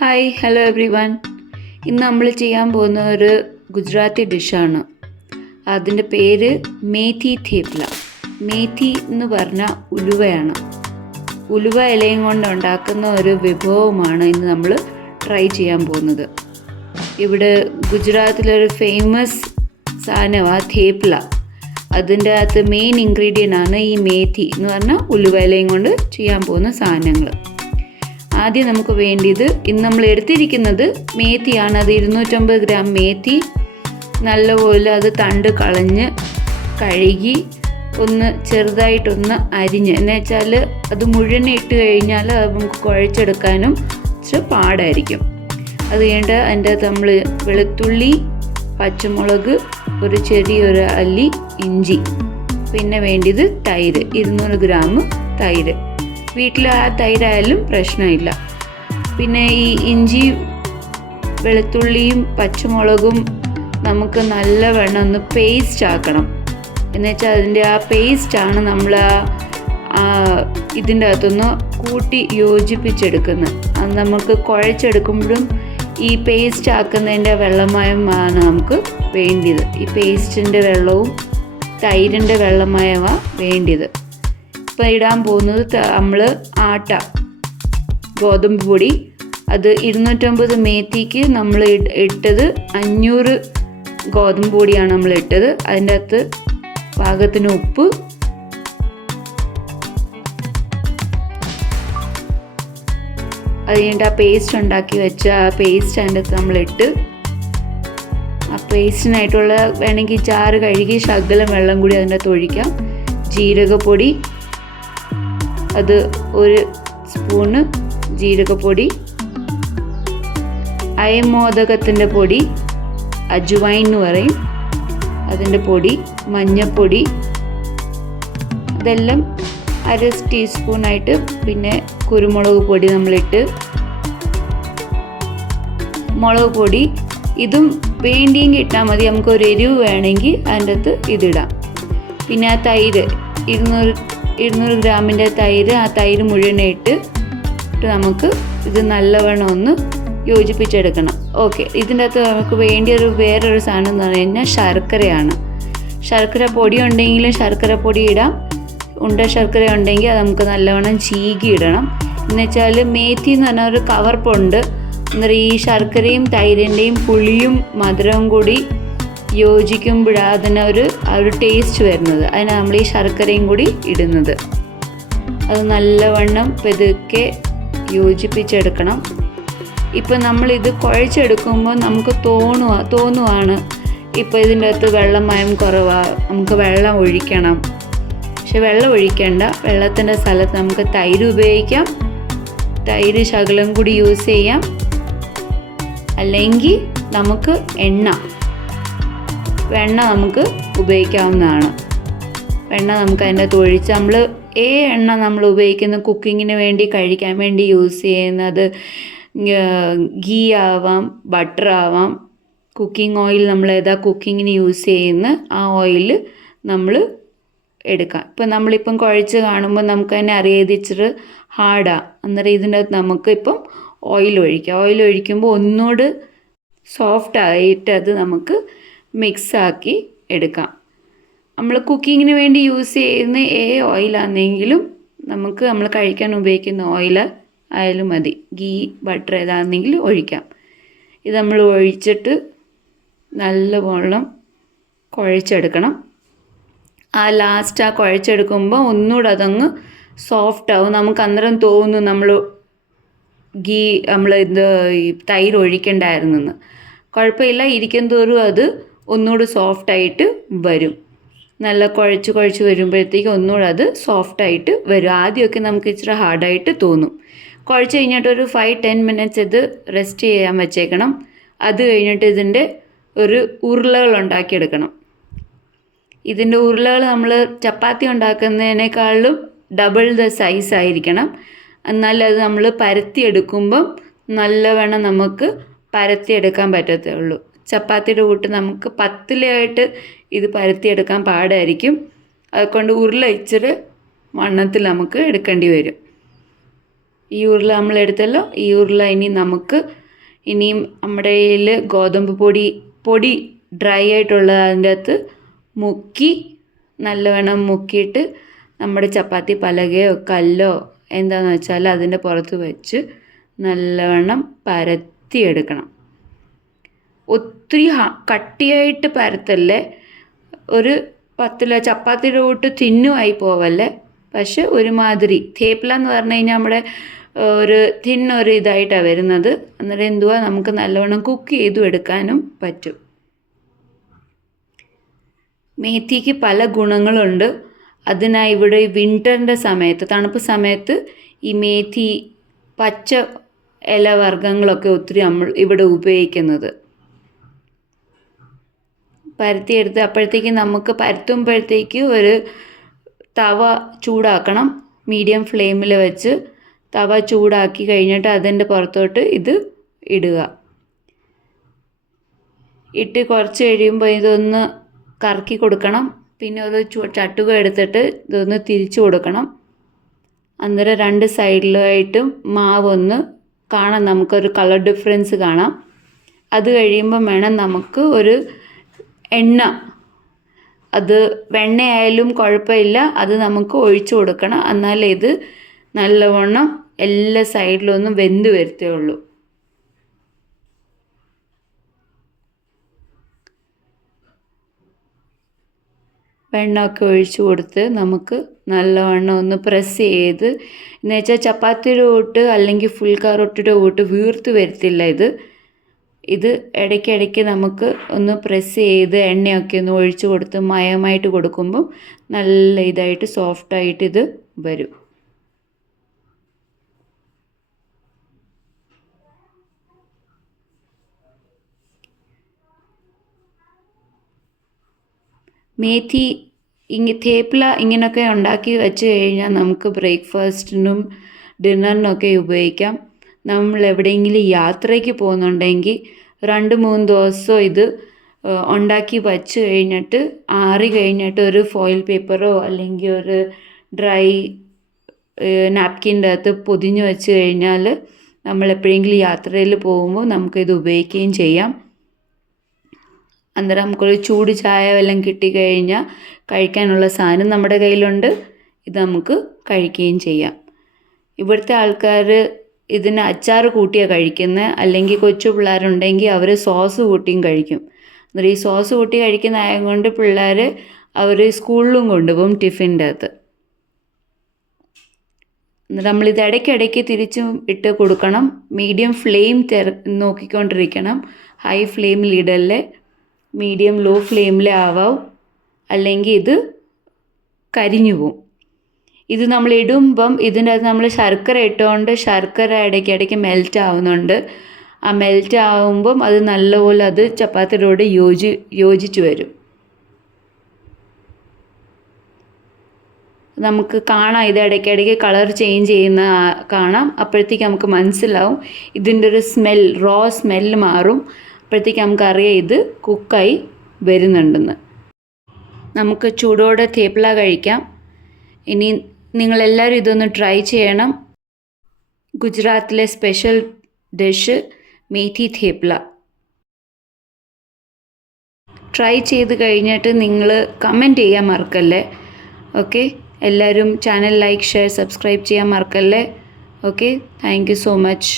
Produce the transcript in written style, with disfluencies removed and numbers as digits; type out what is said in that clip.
Hi hello every one. ഇന്ന് നമ്മൾ ചെയ്യാൻ പോകുന്ന ഒരു ഗുജറാത്തി ഡിഷാണ്. അതിൻ്റെ പേര് മേഥി തേപ്ല. മേഥി എന്ന് പറഞ്ഞാൽ ഉലുവയാണ്. ഉലുവ ഇലയും കൊണ്ട് ഉണ്ടാക്കുന്ന ഒരു വിഭവമാണ് ഇന്ന് നമ്മൾ ട്രൈ ചെയ്യാൻ പോകുന്നത്. ഇവിടെ ഗുജറാത്തിലൊരു ഫേമസ് സാധനമാണ് തേപ്ല. അതിൻ്റെ അകത്ത് മെയിൻ ഇൻഗ്രീഡിയൻ്റ് ആണ് ഈ മേഥി എന്ന് പറഞ്ഞാൽ ഉലുവ ഇലയും കൊണ്ട് ചെയ്യാൻ പോകുന്ന സാധനങ്ങൾ. ആദ്യം നമുക്ക് വേണ്ടിയത് ഇന്ന് നമ്മൾ എടുത്തിരിക്കുന്നത് മേഥിയാണ്. അത് 250 ഗ്രാം മേഥി നല്ലപോലെ അത് തണ്ട് കളഞ്ഞ് കഴുകി ഒന്ന് ചെറുതായിട്ടൊന്ന് അരിഞ്ഞ്, എന്ന് വെച്ചാൽ അത് മുഴുവൻ ഇട്ട് കഴിഞ്ഞാൽ അത് നമുക്ക് കുഴച്ചെടുക്കാനും ഇച്ചിരി പാടായിരിക്കും. അത് കഴിഞ്ഞിട്ട് അതിൻ്റെ അകത്ത് നമ്മൾ വെളുത്തുള്ളി, പച്ചമുളക്, ഒരു ചെറിയൊരു അല്ലി ഇഞ്ചി, പിന്നെ വേണ്ടിയത് തൈര്, 200 ഗ്രാം തൈര്. വീട്ടിൽ ആ തൈരായാലും പ്രശ്നമില്ല. പിന്നെ ഈ ഇഞ്ചി, വെളുത്തുള്ളിയും പച്ചമുളകും നമുക്ക് നല്ലവണ്ണം ഒന്ന് പേസ്റ്റ് ആക്കണം. എന്നുവെച്ചാൽ അതിൻ്റെ ആ പേസ്റ്റാണ് നമ്മൾ ഇതിൻ്റെ അകത്തൊന്ന് കൂട്ടി യോജിപ്പിച്ചെടുക്കുന്നത്. അത് നമുക്ക് കുഴച്ചെടുക്കുമ്പോഴും ഈ പേസ്റ്റ് ആക്കുന്നതിൻ്റെ വെള്ളമയമാണ് നമുക്ക് വേണ്ടിയത്. ഈ പേസ്റ്റിൻ്റെ വെള്ളവും തൈരിൻ്റെ വെള്ളമയമാണ് വേണ്ടിയത്. ഇപ്പോൾ ഇടാൻ പോകുന്നത് നമ്മൾ ഗോതമ്പ് പൊടി. അത് 250 മേത്തിക്ക് നമ്മൾ ഇട്ടത് 500 ഗോതമ്പ് പൊടിയാണ് നമ്മൾ ഇട്ടത്. അതിൻ്റെ അകത്ത് പാകത്തിന് ഉപ്പ്, അത് കഴിഞ്ഞിട്ട് ആ പേസ്റ്റ് ഉണ്ടാക്കി വെച്ച ആ പേസ്റ്റ് അതിൻ്റെ അകത്ത് നമ്മളിട്ട്, ആ പേസ്റ്റിനായിട്ടുള്ള വേണമെങ്കിൽ ജാറ് കഴുകി ശകലം വെള്ളം കൂടി അതിൻ്റെ അകത്ത് ഒഴിക്കാം. ജീരകപ്പൊടി, അത് 1 സ്പൂണ് ജീരകപ്പൊടി, അയമോദകത്തിൻ്റെ പൊടി, അജുവൈൻ എന്ന് പറയും, അതിൻ്റെ പൊടി, മഞ്ഞൾപ്പൊടി, ഇതെല്ലാം 1/2 ടീസ്പൂണായിട്ട്. പിന്നെ കുരുമുളക് പൊടി നമ്മളിട്ട്, മുളക് പൊടി ഇതും വേണ്ടിയെങ്കിൽ ഇട്ടാൽ മതി. നമുക്കൊരു എരിവ് വേണമെങ്കിൽ അതിൻ്റെ അകത്ത് ഇതിടാം. പിന്നെ ആ തൈര് 200 ഗ്രാമിൻ്റെ തൈര്, ആ തൈര് മുഴുവനായിട്ട് നമുക്ക് ഇത് നല്ലവണ്ണം ഒന്ന് യോജിപ്പിച്ചെടുക്കണം. ഓക്കെ, ഇതിൻ്റെ അകത്ത് നമുക്ക് വേറൊരു സാധനം എന്ന് പറഞ്ഞു കഴിഞ്ഞാൽ ശർക്കരയാണ്. ശർക്കര പൊടി ഉണ്ടെങ്കിലും ശർക്കര പൊടി ഇടാം. ഉണ്ട ശർക്കര ഉണ്ടെങ്കിൽ അത് നമുക്ക് നല്ലവണ്ണം ചീകി ഇടണം. എന്നുവെച്ചാൽ മേഥി എന്ന് പറഞ്ഞാൽ ഒരു കവർപ്പുണ്ട്. അന്നേരം ഈ ശർക്കരയും തൈരിൻ്റെയും പുളിയും മധുരവും കൂടി യോജിക്കുമ്പോഴാണ് അതിനൊരു ടേസ്റ്റ് വരുന്നത്. അതിന് നമ്മൾ ഈ ശർക്കരയും കൂടി ഇടുന്നത്. അത് നല്ലവണ്ണം പെതുക്കെ യോജിപ്പിച്ചെടുക്കണം. ഇപ്പം നമ്മളിത് കുഴച്ചെടുക്കുമ്പോൾ നമുക്ക് തോന്നുവാണ് ഇപ്പോൾ ഇതിൻ്റെ അകത്ത് വെള്ളമയം കുറവാണ്, നമുക്ക് വെള്ളം ഒഴിക്കണം. പക്ഷെ വെള്ളം ഒഴിക്കേണ്ട. വെള്ളത്തിൻ്റെ സ്ഥലത്ത് നമുക്ക് തൈര് ഉപയോഗിക്കാം. തൈര് ശകലം കൂടി യൂസ് ചെയ്യാം. അല്ലെങ്കിൽ നമുക്ക് വെണ്ണ നമുക്ക് ഉപയോഗിക്കാവുന്നതാണ്. വെണ്ണ നമുക്ക് അതിൻ്റെ അകത്ത് ഒഴിച്ച് എണ്ണ നമ്മൾ ഉപയോഗിക്കുന്ന കുക്കിങ്ങിന് വേണ്ടി കഴിക്കാൻ വേണ്ടി യൂസ് ചെയ്യുന്നത് ഗീ ആവാം, ബട്ടർ ആവാം. കുക്കിംഗ് ഓയിൽ നമ്മൾ കുക്കിങ്ങിന് യൂസ് ചെയ്യുന്ന ആ ഓയിൽ നമ്മൾ എടുക്കാം. ഇപ്പം നമ്മളിപ്പം കുഴച്ച് കാണുമ്പോൾ നമുക്ക് തന്നെ അറിയാം ഇത് ഇച്ചിരി ഹാർഡാണ്. അന്നേരം ഇതിൻ്റെ അകത്ത് നമുക്ക് ഇപ്പം ഓയിൽ ഒഴിക്കാം. ഓയിൽ ഒഴിക്കുമ്പോൾ ഒന്നുകൂടി സോഫ്റ്റായിട്ട് അത് നമുക്ക് മിക്സാക്കി എടുക്കാം. നമ്മൾ കുക്കിങ്ങിന് വേണ്ടി യൂസ് ചെയ്യുന്ന ഓയിലാണെങ്കിലും നമ്മൾ കഴിക്കാൻ ഉപയോഗിക്കുന്ന ഓയിൽ ആയാലും മതി. ഗീ, ബട്ടർ ഏതാണെന്നെങ്കിലും ഒഴിക്കാം. ഇത് നമ്മൾ ഒഴിച്ചിട്ട് നല്ലവണ്ണം കുഴച്ചെടുക്കണം. ലാസ്റ്റ് കുഴച്ചെടുക്കുമ്പോൾ ഒന്നുകൂടെ അതങ്ങ് സോഫ്റ്റ് ആവും. നമുക്ക് അന്നേരം തോന്നും ഈ തൈര് ഒഴിക്കണ്ടായിരുന്നെന്ന്. കുഴപ്പമില്ല, ഇരിക്കും തോറും അത് ഒന്നുകൂടി സോഫ്റ്റായിട്ട് വരും. നല്ല കുഴച്ച് വരുമ്പോഴത്തേക്ക് ഒന്നുകൂടെ അത് സോഫ്റ്റായിട്ട് വരും. ആദ്യമൊക്കെ നമുക്ക് ഇച്ചിരി ഹാർഡായിട്ട് തോന്നും. കുഴച്ച് കഴിഞ്ഞിട്ട് ഒരു 5-10 മിനിറ്റ്സ് ഇത് റെസ്റ്റ് ചെയ്യാൻ വെച്ചേക്കണം. അത് കഴിഞ്ഞിട്ട് ഇതിൻ്റെ ഒരു ഉരുളകൾ ഉണ്ടാക്കിയെടുക്കണം. ഇതിൻ്റെ ഉരുളകൾ നമ്മൾ ചപ്പാത്തി ഉണ്ടാക്കുന്നതിനേക്കാളും ഡബിൾ ദ സൈസ് ആയിരിക്കണം. എന്നാൽ അത് നമ്മൾ പരത്തിയെടുക്കുമ്പം നല്ലവണ്ണം നമുക്ക് പരത്തിയെടുക്കാൻ പറ്റത്തുള്ളൂ. ചപ്പാത്തിയുടെ കൂട്ട് നമുക്ക് പത്തിലായിട്ട് ഇത് പരത്തിയെടുക്കാൻ പാടായിരിക്കും. അതുകൊണ്ട് ഉരുള ഇച്ചിരി വണ്ണത്തിൽ നമുക്ക് എടുക്കേണ്ടി വരും. ഈ ഉരുള നമ്മൾ എടുത്തല്ലോ, ഈ ഉരുള ഇനിയും നമ്മുടെ കയ്യിൽ ഗോതമ്പ് പൊടി ഡ്രൈ ആയിട്ടുള്ളത് അതിൻ്റെ അകത്ത് മുക്കി നല്ലവണ്ണം മുക്കിയിട്ട് നമ്മുടെ ചപ്പാത്തി പലകയോ കല്ലോ എന്താണെന്ന് വെച്ചാൽ അതിൻ്റെ പുറത്ത് വെച്ച് നല്ലവണ്ണം പരത്തിയെടുക്കണം. ഒത്തിരി കട്ടിയായിട്ട് പരത്തല്ലേ, ഒരു ചപ്പാത്തിയുടെ കൂട്ട് തിന്നുമായി പോവല്ലേ, പക്ഷെ ഒരുമാതിരി. തേപ്പില എന്ന് പറഞ്ഞു കഴിഞ്ഞാൽ നമ്മുടെ ഒരു തിന്നൊരു ഇതായിട്ടാണ് വരുന്നത്. അന്നേരം നമുക്ക് നല്ലവണ്ണം കുക്ക് ചെയ്തും എടുക്കാനും പറ്റും. മേത്തിക്ക് പല ഗുണങ്ങളുണ്ട്. അതിനായി ഇവിടെ വിൻ്ററിൻ്റെ സമയത്ത്, തണുപ്പ് സമയത്ത് ഈ മേത്തി പച്ച ഇലവർഗ്ഗങ്ങളൊക്കെ ഒത്തിരി നമ്മൾ ഇവിടെ ഉപയോഗിക്കുന്നത്. പരത്തിയെടുത്ത് അപ്പോഴത്തേക്ക് നമുക്ക് പരത്തുമ്പോഴത്തേക്ക് ഒരു തവ ചൂടാക്കണം. മീഡിയം ഫ്ലെയിമിൽ വെച്ച് തവ ചൂടാക്കി കഴിഞ്ഞിട്ട് അതിൻ്റെ പുറത്തോട്ട് ഇത് ഇടുക. ഇട്ട് കുറച്ച് കഴിയുമ്പോൾ ഇതൊന്ന് കറക്കി കൊടുക്കണം. പിന്നെ ഒരു ചട്ടുക എടുത്തിട്ട് ഇതൊന്ന് തിരിച്ചു കൊടുക്കണം. അന്നേരം 2 സൈഡിലായിട്ടും മാവൊന്ന് കാണാം, നമുക്കൊരു കളർ ഡിഫറൻസ് കാണാം. അത് കഴിയുമ്പം വേണം നമുക്ക് ഒരു എണ്ണ, അത് വെണ്ണയായാലും കുഴപ്പമില്ല, അത് നമുക്ക് ഒഴിച്ചു കൊടുക്കണം. എന്നാലേ ഇത് നല്ലവണ്ണം എല്ലാ സൈഡിലും ഒന്ന് വെന്ത് വരത്തുള്ളൂ. വെണ്ണമൊക്കെ ഒഴിച്ചു കൊടുത്ത് നമുക്ക് നല്ലവണ്ണം ഒന്ന് പ്രസ് ചെയ്ത്, എന്ന് വെച്ചാൽ ചപ്പാത്തിയുടെ കൂട്ട് അല്ലെങ്കിൽ ഫുൾക്ക റൊട്ടിയുടെ കൂട്ട് വീർത്ത് വരത്തില്ല. ഇത് ഇടയ്ക്കിടയ്ക്ക് നമുക്ക് ഒന്ന് പ്രസ് ചെയ്ത് എണ്ണയൊക്കെ ഒന്ന് ഒഴിച്ചു കൊടുത്ത് മയമായിട്ട് കൊടുക്കുമ്പം നല്ല ഇതായിട്ട് സോഫ്റ്റായിട്ട് ഇത് വരും. മേത്തി തേപ്പില ഇങ്ങനെയൊക്കെ ഉണ്ടാക്കി വെച്ച് കഴിഞ്ഞാൽ നമുക്ക് ബ്രേക്ക്ഫാസ്റ്റിനും ഡിന്നറിനൊക്കെ ഉപയോഗിക്കാം. നമ്മൾ എവിടെയെങ്കിലും യാത്രയ്ക്ക് പോകുന്നുണ്ടെങ്കിൽ 2-3 ദിവസം ഇത് ഉണ്ടാക്കി വച്ച് കഴിഞ്ഞിട്ട് ആറി കഴിഞ്ഞിട്ട് ഒരു ഫോയിൽ പേപ്പറോ അല്ലെങ്കിൽ ഒരു ഡ്രൈ നാപ്കിൻ്റെ അകത്ത് പൊതിഞ്ഞ് വെച്ച് കഴിഞ്ഞാൽ നമ്മൾ എപ്പോഴെങ്കിലും യാത്രയിൽ പോകുമ്പോൾ നമുക്കിത് ഉപയോഗിക്കുകയും ചെയ്യാം. അന്നേരം നമുക്കൊരു ചൂട് ചായ വല്ലതും കിട്ടിക്കഴിഞ്ഞാൽ കഴിക്കാനുള്ള സാധനം നമ്മുടെ കയ്യിലുണ്ട്, ഇത് നമുക്ക് കഴിക്കുകയും ചെയ്യാം. ഇവിടുത്തെ ആൾക്കാർ ഇതിന് അച്ചാർ കൂട്ടിയാണ് കഴിക്കുന്നത്, അല്ലെങ്കിൽ കൊച്ചു പിള്ളേരുണ്ടെങ്കിൽ അവർ സോസ് കൂട്ടിയും കഴിക്കും. അന്നേരം ഈ സോസ് കൂട്ടി കഴിക്കുന്നതായതുകൊണ്ട് പിള്ളേർ അവർ സ്കൂളിലും കൊണ്ടുപോകും ടിഫിൻ്റെ അകത്ത്. എന്നിട്ട് നമ്മളിത് ഇടയ്ക്കിടയ്ക്ക് തിരിച്ചും ഇട്ട് കൊടുക്കണം. മീഡിയം ഫ്ലെയിം നോക്കിക്കൊണ്ടിരിക്കണം, ഹൈ ഫ്ലെയിമിൽ ഇടല്ലേ, മീഡിയം ലോ ഫ്ലെയിമിലേ ആവാം, അല്ലെങ്കിൽ ഇത് കരിഞ്ഞു പോവും. ഇത് നമ്മൾ ഇടുമ്പം ഇതിൻ്റെ അകത്ത് നമ്മൾ ശർക്കര ഇട്ടുകൊണ്ട് ശർക്കര ഇടയ്ക്കിടയ്ക്ക് മെൽറ്റ് ആവുന്നുണ്ട്. ആ മെൽറ്റ് ആവുമ്പം അത് നല്ലപോലെ അത് ചപ്പാത്തിയോട് യോജിച്ച് വരും. നമുക്ക് കാണാം, ഇത് ഇടയ്ക്കിടയ്ക്ക് കളർ ചേഞ്ച് ചെയ്യുന്ന കാണാം. അപ്പോഴത്തേക്ക് നമുക്ക് മനസ്സിലാവും ഇതിൻ്റെ ഒരു റോ സ്മെല്ല് മാറും. അപ്പോഴത്തേക്ക് നമുക്കറിയാം ഇത് കുക്കായി വരുന്നുണ്ടെന്ന്. നമുക്ക് ചൂടോടെ തേപ്പില കഴിക്കാം. ഇനി നിങ്ങളെല്ലാവരും ഇതൊന്ന് ട്രൈ ചെയ്യണം. ഗുജറാത്തിലെ സ്പെഷ്യൽ ഡിഷ് മേത്തി തേപ്പില. ട്രൈ ചെയ്ത് കഴിഞ്ഞിട്ട് നിങ്ങൾ കമൻറ്റ് ചെയ്യാൻ മറക്കല്ലേ. ഓക്കെ, എല്ലാവരും ചാനൽ ലൈക്ക് ഷെയർ സബ്സ്ക്രൈബ് ചെയ്യാൻ മറക്കല്ലേ. Okay, thank you so much.